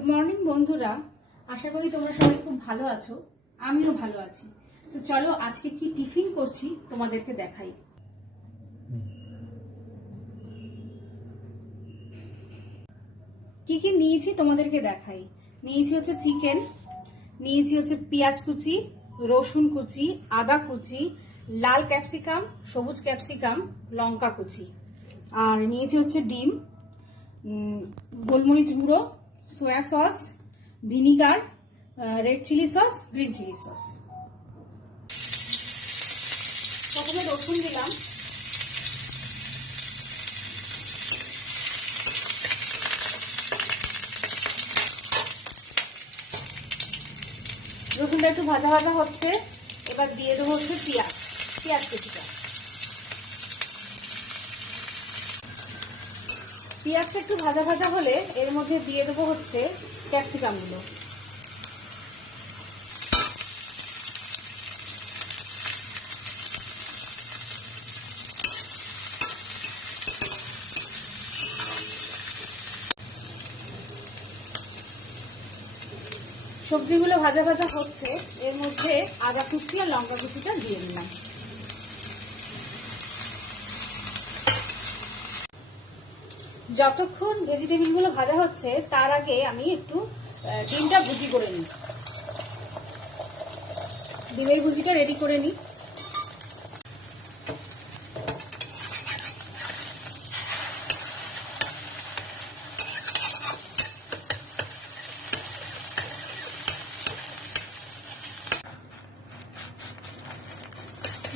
Good morning বন্ধুরা, আশা করি তোমরা সবাই খুব ভালো আছো। আমিও ভালো আছি। তো চলো আজকে কি টিফিন করছি তোমাদেরকে দেখাই। কি কি নিয়েছি তোমাদেরকে দেখাই। নিয়েছি হচ্ছে চিকেন, নিয়েছি হচ্ছে পেঁয়াজ কুচি, রসুন কুচি, আদা কুচি, লাল ক্যাপসিকাম, সবুজ ক্যাপসিকাম, লঙ্কা কুচি, আর নিয়েছি হচ্ছে ডিম, গোলমরিচ গুঁড়ো, soya sauce, vinegar, red chilli sauce, green chilli sauce. প্রথমে রসুন দিলাম, রসুনটা একটু ভাজা ভাজা হচ্ছে। এবার দিয়ে দেবো হচ্ছে পেঁয়াজ কুচিটা। পেঁয়াজটা একটু ভাজা ভাজা হলে এর মধ্যে দিয়ে দেবো হচ্ছে ক্যাপসিকাম গুলো। সবজিগুলো ভাজা ভাজা হচ্ছে, এর মধ্যে আদা কুচি আর লঙ্কা কুচিটা দিয়ে দিলাম। যতক্ষণ ভেজিটেবিল গুলো ভাজা হচ্ছে তার আগে আমি একটু ডিমটা ভুজি করে নিই। ডিমের ভুজিটা রেডি করে নিই।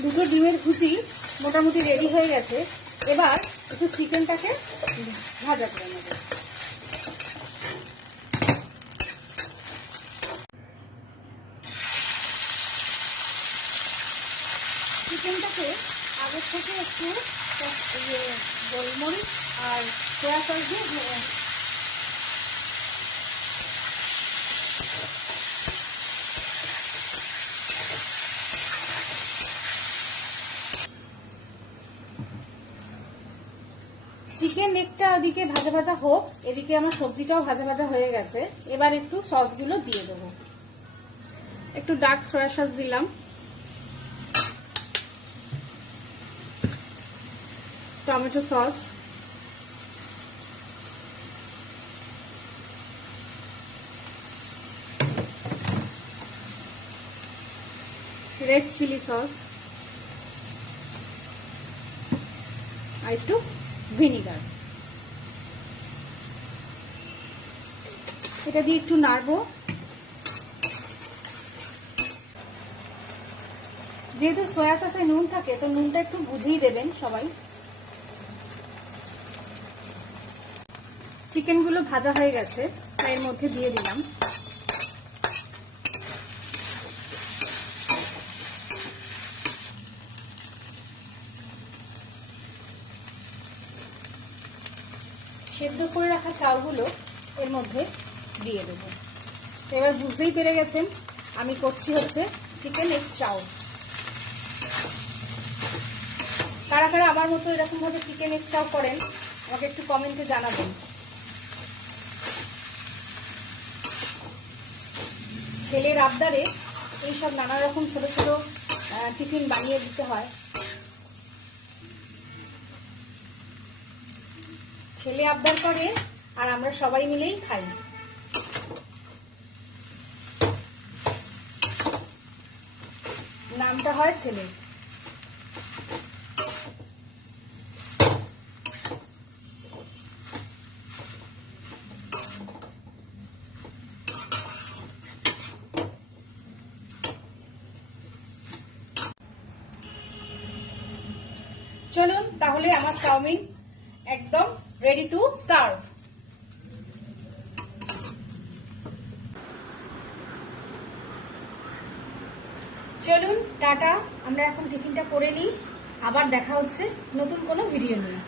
দুটো ডিমের ভুজি মোটামুটি রেডি হয়ে গেছে। এবার একটু চিকেনটাকে ভাজা করে নেব। চিকেনটাকে আগের থেকে একটু গোলমরিচ আর সোয়া সস দিয়ে চিকেন নেকটা ওদিকে ভাজা ভাজা হোক, এদিকে আমার সবজিটাও ভাজা ভাজা হয়ে গেছে। এবার একটু সসগুলো দিয়ে দেবো। একটু ডার্ক সয়া সস দিলাম, tomato sauce, red chilli sauce আর একটু ভিনিগার। এটা দিয়ে একটু নাড়বো। যেহেতু সয়া সসে নুন থাকে তো নুনটা একটু বুঝেই দেবেন সবাই। চিকেনগুলো ভাজা হয়ে গেছে, তাই এর মধ্যে দিয়ে দিলাম। সেদ্ধ করে রাখা চালগুলো এর মধ্যে দিয়ে দেবো। এবার বুঝতেই পেরে গেছেন আমি করছি হচ্ছে চিকেন এগ চাউ। কারা কারা আমার মতো এরকম ভাবে চিকেন এগ চাউ করেন আমাকে একটু কমেন্টে জানাবেন। ছেলের আবদারে এইসব নানা রকম ছোট ছোট টিফিন বানিয়ে দিতে হয়। ছেলে আবদার করে আর আমরা সবাই মিলেই খাই। নামটা হয় ছেলে। চলুন তাহলে আমার চাউমিন একদম রেডি টু সার্ভ। চলুন টাটা, আমরা এখন টিফিনটা করে নিই। আবার দেখা হচ্ছে নতুন কোনো ভিডিও নিয়ে।